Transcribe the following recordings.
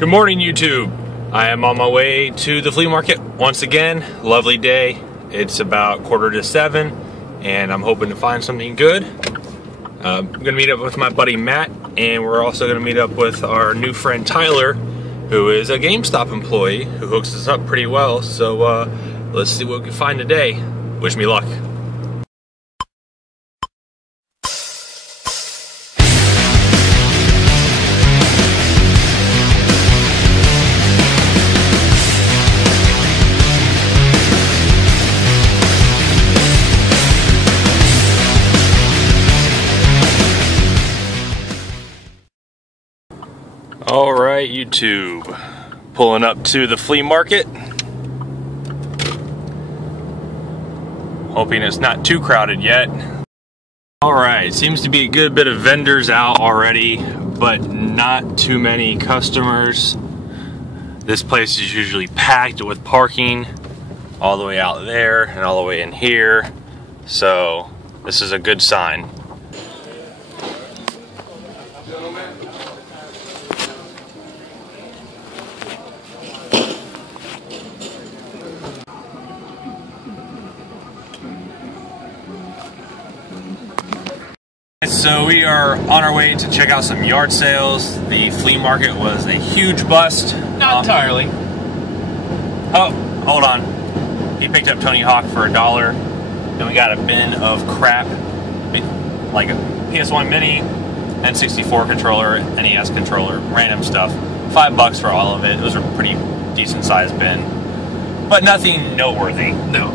Good morning, YouTube. I am on my way to the flea market once again. Lovely day. It's about 6:45 and I'm hoping to find something good. I'm gonna meet up with my buddy Matt, and we're also gonna meet up with our new friend Tyler, who is a GameStop employee who hooks us up pretty well. So let's see what we can find today. Wish me luck. All right, YouTube, pulling up to the flea market. Hoping it's not too crowded yet. All right, seems to be a good bit of vendors out already, but not too many customers. This place is usually packed with parking all the way out there and all the way in here. So this is a good sign. So we are on our way to check out some yard sales. The flea market was a huge bust. Not entirely. Oh, hold on. He picked up Tony Hawk for $1. Then we got a bin of crap, like a PS1 Mini, N64 controller, NES controller, random stuff. $5 for all of it. It was a pretty decent sized bin, but nothing noteworthy. No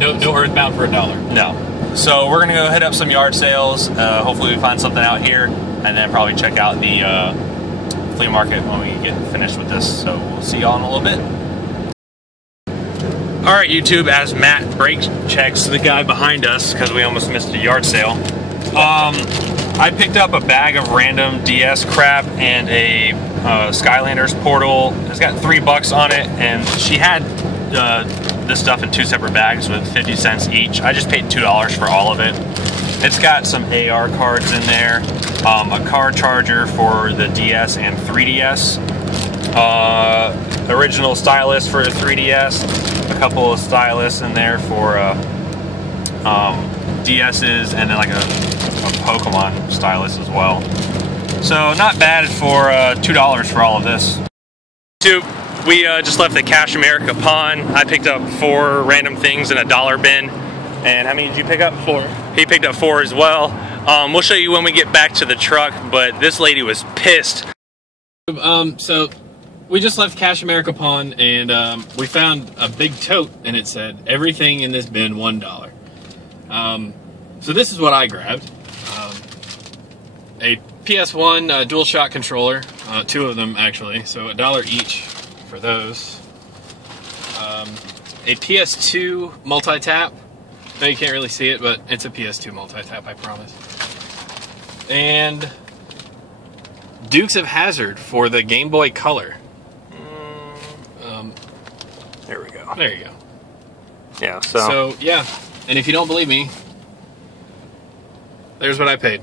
Earthbound for $1. No. So we're gonna go hit up some yard sales. Hopefully we find something out here, and then probably check out the flea market when we get finished with this. So we'll see y'all in a little bit. All right, YouTube, as Matt brake checks the guy behind us because we almost missed a yard sale. I picked up a bag of random DS crap and a Skylanders portal. It's got $3 on it, and she had this stuff in 2 separate bags with 50 cents each. I just paid $2 for all of it. It's got some AR cards in there, a car charger for the DS and 3DS, original stylus for the 3DS, a couple of styluses in there for DS's, and then like a Pokemon stylus as well. So not bad for $2 for all of this. We just left the Cash America pawn. I picked up 4 random things in a $1 bin. And how many did you pick up? 4. He picked up 4 as well. We'll show you when we get back to the truck, but this lady was pissed. So we just left Cash America pawn, and we found a big tote, and it said everything in this bin $1. So this is what I grabbed. A PS1 DualShock controller, 2 of them actually, so $1 each for those. A PS2 multi-tap. No, you can't really see it, but it's a PS2 multi-tap, I promise. And Dukes of Hazzard for the Game Boy Color. There we go. There you go. Yeah, So, yeah. And if you don't believe me, there's what I paid.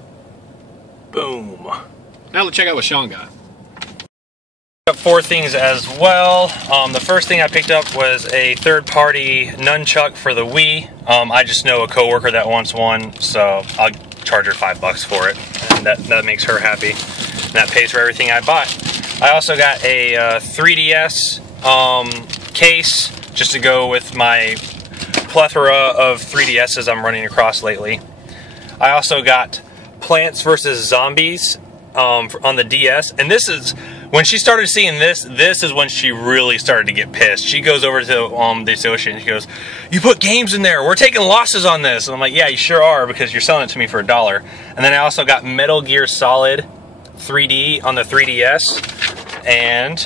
Boom. Now let's check out what Sean got. Up 4 things as well. The first thing I picked up was a third-party nunchuck for the Wii. I just know a coworker that wants one, so I'll charge her $5 for it, and that makes her happy. And that pays for everything I bought. I also got a 3DS case just to go with my plethora of 3DSs I'm running across lately. I also got Plants vs. Zombies on the DS, and this is when she started seeing this is when she really started to get pissed. She goes over to the associate and she goes, "You put games in there, we're taking losses on this." And I'm like, "Yeah, you sure are, because you're selling it to me for $1. And then I also got Metal Gear Solid 3D on the 3DS, and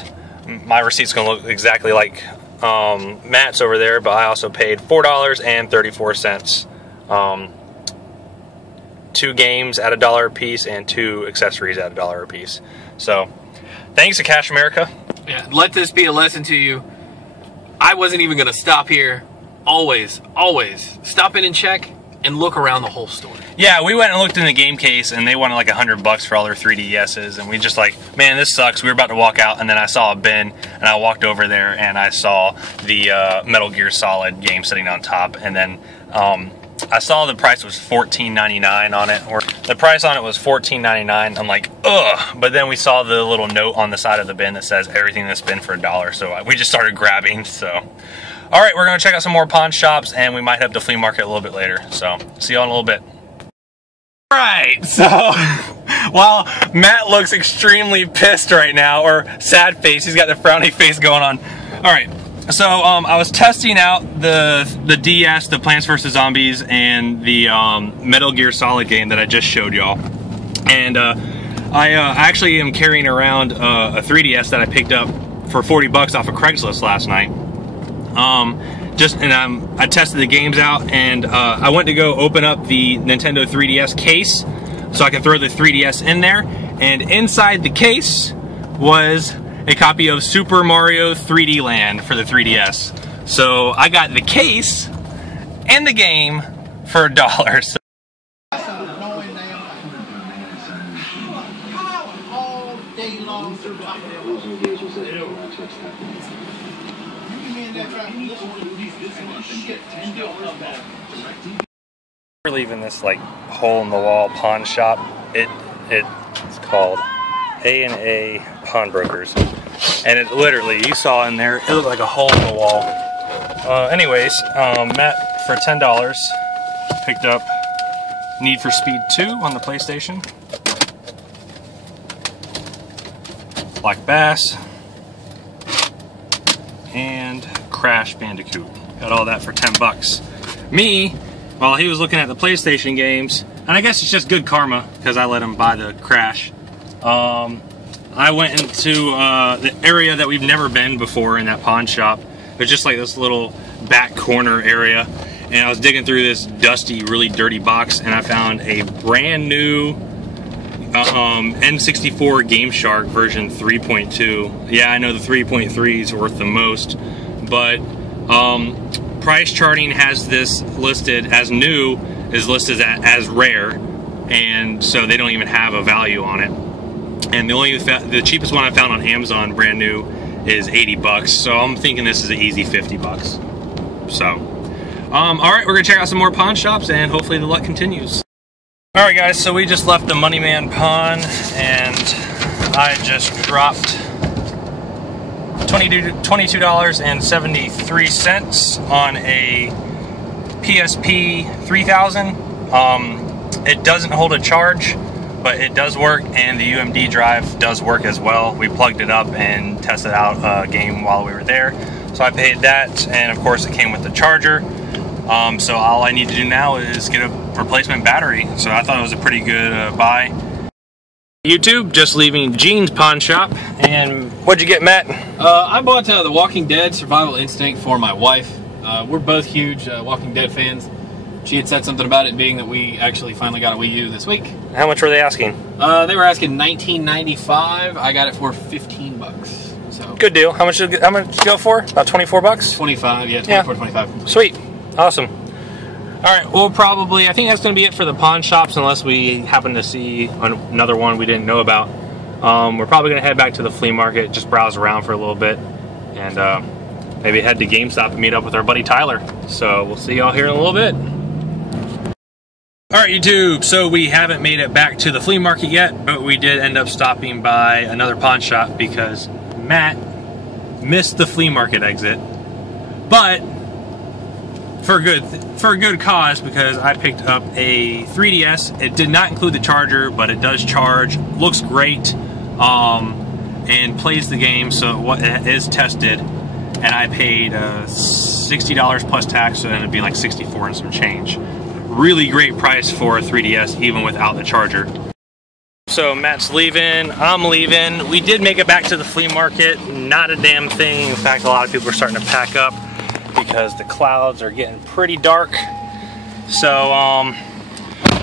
my receipt's gonna look exactly like Matt's over there, but I also paid $4.34. 2 games at $1 a piece and 2 accessories at $1 a piece. So thanks to Cash America. Yeah, let this be a lesson to you. I wasn't even going to stop here. Always stop in and check. and look around the whole store. Yeah, we went and looked in the game case, and they wanted like $100 for all their 3DSs, and we just like, man, this sucks. We were about to walk out, and then I saw a bin, and I walked over there, and I saw the Metal Gear Solid game sitting on top, and then I saw the price was $14.99 on it, or the price on it was $14.99. I'm like, ugh. But then we saw the little note on the side of the bin that says everything in this bin for $1, so we just started grabbing. So, all right, we're gonna check out some more pawn shops, and we might head to Flea Market a little bit later. So, see y'all in a little bit. All right, so while Matt looks extremely pissed right now, or sad face, he's got the frowny face going on. All right. So I was testing out the DS, the Plants vs. Zombies, and the Metal Gear Solid game that I just showed y'all. And I actually am carrying around a 3DS that I picked up for 40 bucks off of Craigslist last night. I tested the games out, and I went to go open up the Nintendo 3DS case so I can throw the 3DS in there. And inside the case was a copy of Super Mario 3D Land for the 3DS. So I got the case and the game for $1. So we're leaving this like hole in the wall pawn shop. It's called A&A Pawnbrokers, and it literally, you saw in there, it looked like a hole in the wall. Anyways, Matt for $10 picked up Need for Speed 2 on the PlayStation, Black Bass, and Crash Bandicoot. Got all that for 10 bucks. Me, while he was looking at the PlayStation games, and I guess it's just good karma because I let him buy the Crash. I went into the area that we've never been before in that pawn shop. It's just like this little back corner area, and I was digging through this dusty, really dirty box, and I found a brand new N64 Game Shark version 3.2. Yeah, I know the 3.3 is worth the most, but price charting has this listed as new, is listed as rare, and so they don't even have a value on it. And the cheapest one I found on Amazon, brand new, is 80 bucks. So I'm thinking this is an easy 50 bucks. So, all right, we're gonna check out some more pawn shops, and hopefully the luck continues. All right, guys. So we just left the Moneyman Pawn, and I just dropped $22.73 on a PSP 3000. It doesn't hold a charge, but it does work, and the UMD drive does work as well. We plugged it up and tested out a game while we were there. So I paid that, and of course it came with the charger. So all I need to do now is get a replacement battery. So I thought it was a pretty good buy. YouTube, just leaving Gene's pawn shop. And what'd you get, Matt? I bought The Walking Dead Survival Instinct for my wife. We're both huge Walking Dead fans. She had said something about it being that we actually finally got a Wii U this week. How much were they asking? They were asking $19.95. I got it for 15 bucks. So good deal. How much did you go for? About 24 bucks? 25, yeah, 24, 25. Sweet. Awesome. All right, we'll probably, I think that's going to be it for the pawn shops, unless we happen to see another one we didn't know about. We're probably going to head back to the flea market, just browse around for a little bit, and maybe head to GameStop and meet up with our buddy Tyler. So we'll see y'all here in a little bit. All right, YouTube, so we haven't made it back to the flea market yet, but we did end up stopping by another pawn shop because Matt missed the flea market exit, but for a good cause, because I picked up a 3DS. It did not include the charger, but it does charge, looks great, and plays the game, so it is tested, and I paid $60 plus tax, so then it'd be like 64 and some change. Really great price for a 3DS, even without the charger. So Matt's leaving, I'm leaving. We did make it back to the flea market, not a damn thing. In fact, a lot of people are starting to pack up because the clouds are getting pretty dark. So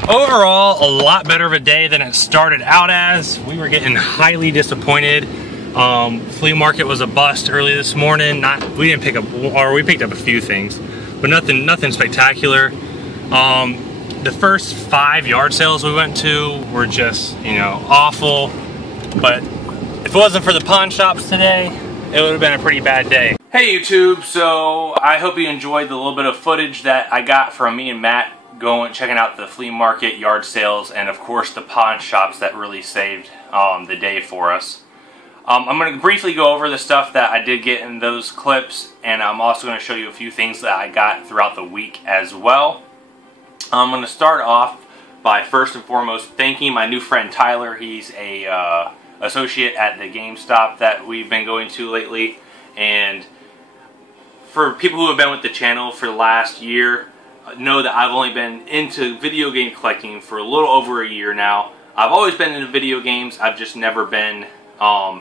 overall, a lot better of a day than it started out as. We were getting highly disappointed. Flea market was a bust early this morning. We didn't pick up, or we picked up a few things, but nothing spectacular. the first 5 yard sales we went to were just, you know, awful. But if it wasn't for the pawn shops today, it would have been a pretty bad day. Hey YouTube, so I hope you enjoyed the little bit of footage that I got from me and Matt checking out the flea market, yard sales, and of course the pawn shops that really saved the day for us. I'm going to briefly go over the stuff that I did get in those clips, and I'm also going to show you a few things that I got throughout the week as well. I'm going to start off by first and foremost thanking my new friend Tyler. He's a associate at the GameStop that we've been going to lately, and for people who have been with the channel for the last year, know that I've only been into video game collecting for a little over a year now. I've always been into video games, I've just never been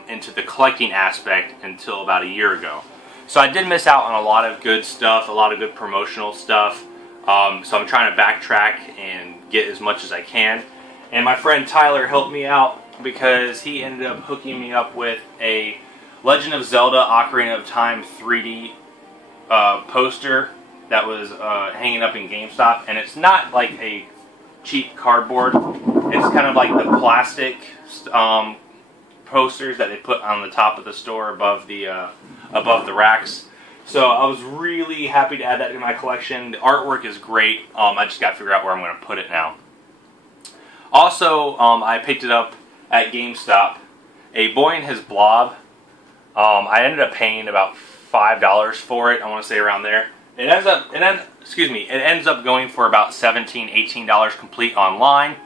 into the collecting aspect until about a year ago. So I did miss out on a lot of good stuff, a lot of good promotional stuff. So I'm trying to backtrack and get as much as I can. And my friend Tyler helped me out because he ended up hooking me up with a Legend of Zelda Ocarina of Time 3D poster that was hanging up in GameStop, and it's not like a cheap cardboard. It's kind of like the plastic posters that they put on the top of the store above the racks. So I was really happy to add that to my collection. The artwork is great. I just got to figure out where I'm going to put it now. Also, I picked it up at GameStop. A Boy and His Blob. I ended up paying about $5 for it. I want to say around there. It ends up going for about $17, $18 complete online.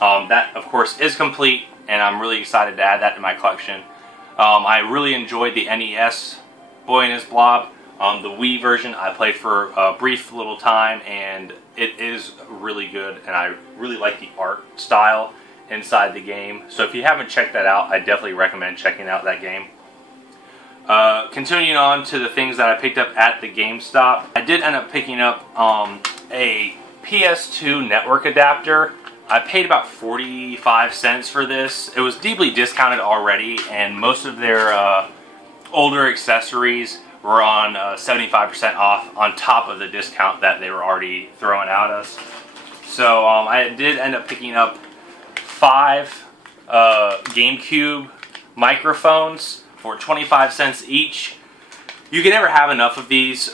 That of course is complete, and I'm really excited to add that to my collection. I really enjoyed the NES Boy and His Blob. The Wii version I played for a brief little time, and it is really good, and I really like the art style inside the game. So if you haven't checked that out, I definitely recommend checking out that game. Continuing on to the things that I picked up at the GameStop, I did end up picking up a PS2 network adapter. I paid about 45 cents for this. It was deeply discounted already, and most of their older accessories were on 75% off on top of the discount that they were already throwing at us. So I did end up picking up 5 GameCube microphones for 25 cents each. You can never have enough of these.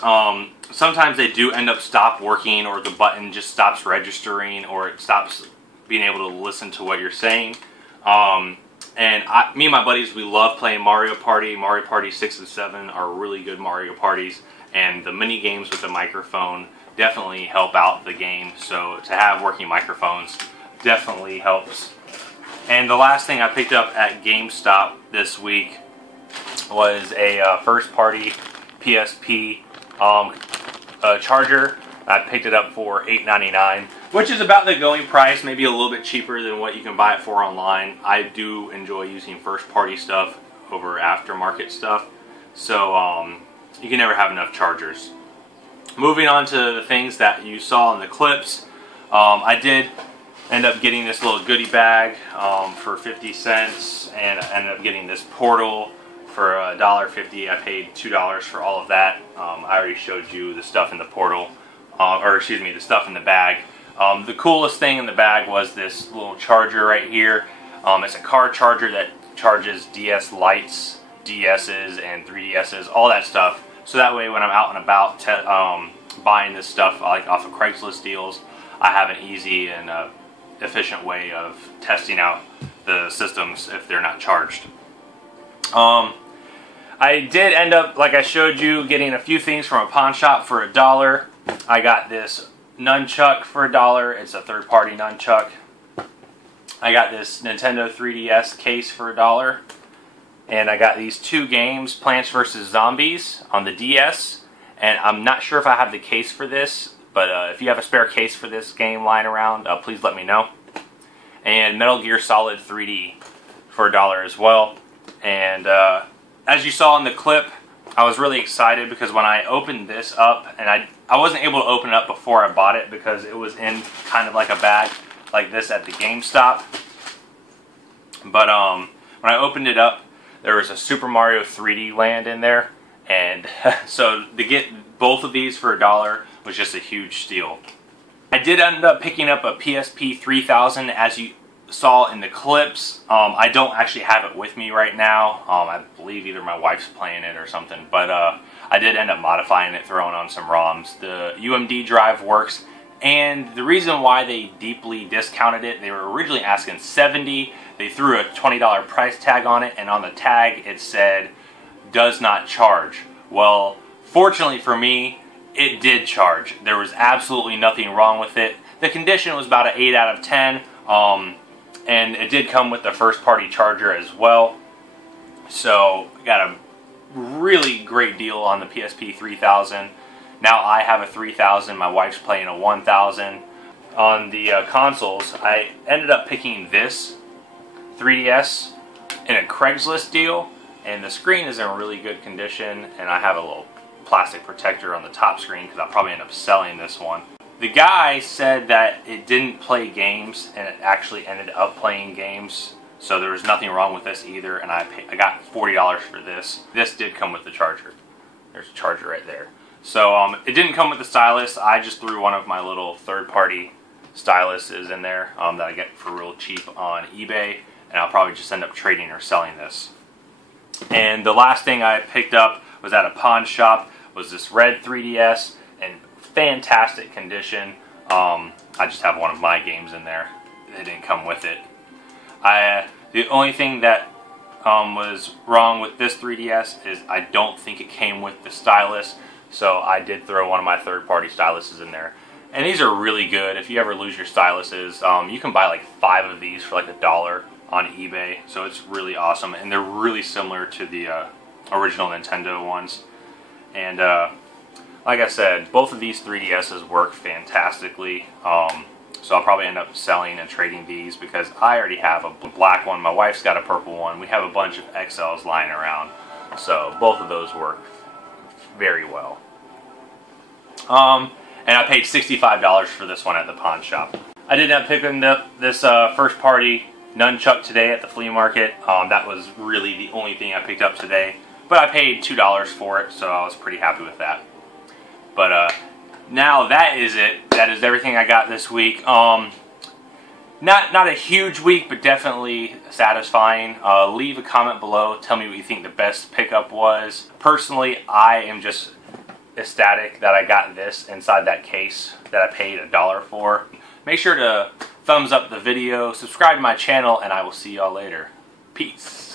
Sometimes they do end up stop working, or the button just stops registering, or it stops being able to listen to what you're saying. Me and my buddies, we love playing Mario Party. Mario Party 6 and 7 are really good Mario Parties, and the mini games with the microphone definitely help out the game. So to have working microphones definitely helps. And the last thing I picked up at GameStop this week was a first-party PSP charger. I picked it up for $8.99, which is about the going price, maybe a little bit cheaper than what you can buy it for online. I do enjoy using first-party stuff over aftermarket stuff, so you can never have enough chargers. Moving on to the things that you saw in the clips, I did end up getting this little goodie bag for 50 cents, and I ended up getting this portal for $1.50. I paid $2 for all of that. I already showed you the stuff in the portal, or excuse me, the stuff in the bag. The coolest thing in the bag was this little charger right here. It's a car charger that charges DS Lites, DS's, and 3DS's, all that stuff. So that way when I'm out and about buying this stuff like off of Craigslist deals, I have an easy and efficient way of testing out the systems if they're not charged. I did end up, like I showed you, getting a few things from a pawn shop for $1. I got this nunchuck for $1. It's a third-party nunchuck. I got this Nintendo 3DS case for $1. And I got these 2 games, Plants vs. Zombies on the DS. And I'm not sure if I have the case for this, but if you have a spare case for this game lying around, please let me know. And Metal Gear Solid 3D for $1 as well. And as you saw in the clip, I was really excited because when I opened this up, and I wasn't able to open it up before I bought it because it was in kind of like a bag like this at the GameStop. But when I opened it up, there was a Super Mario 3D Land in there, and so to get both of these for $1 was just a huge steal. I did end up picking up a PSP 3000 as you saw in the clips. I don't actually have it with me right now. I believe either my wife's playing it or something, but I did end up modifying it, throwing on some ROMs. The UMD drive works, and the reason why they deeply discounted it, they were originally asking $70. They threw a $20 price tag on it, and on the tag it said, does not charge. Well, fortunately for me, it did charge. There was absolutely nothing wrong with it. The condition was about an 8 out of 10, and it did come with the first party charger as well. So, got a really great deal on the PSP 3000. Now I have a 3000, my wife's playing a 1000. On the consoles, I ended up picking this 3DS in a Craigslist deal, and the screen is in really good condition, and I have a little plastic protector on the top screen because I'll probably end up selling this one. The guy said that it didn't play games, and it actually ended up playing games, so there was nothing wrong with this either, and I got $40 for this. This did come with the charger. There's a charger right there. So it didn't come with the stylus. I just threw one of my little third-party styluses in there that I get for real cheap on eBay, and I'll probably just end up trading or selling this. And the last thing I picked up was at a pawn shop, was this red 3DS, in fantastic condition. I just have one of my games in there. It didn't come with it. The only thing that was wrong with this 3DS is I don't think it came with the stylus, so I did throw one of my third-party styluses in there. And these are really good. If you ever lose your styluses, you can buy like 5 of these for like $1 on eBay, so it's really awesome, and they're really similar to the original Nintendo ones. And like I said, both of these 3DSs work fantastically, so I'll probably end up selling and trading these because I already have a black one, my wife's got a purple one, we have a bunch of XLs lying around, so both of those work very well. And I paid $65 for this one at the pawn shop. I did end up picking up this first party nunchuck today at the flea market. That was really the only thing I picked up today, but I paid $2 for it, so I was pretty happy with that. But now that is it. That is everything I got this week. Not a huge week, but definitely satisfying. Leave a comment below. Tell me what you think the best pickup was. Personally, I am just ecstatic that I got this inside that case that I paid $1 for. Make sure to thumbs up the video, subscribe to my channel, and I will see y'all later. Peace.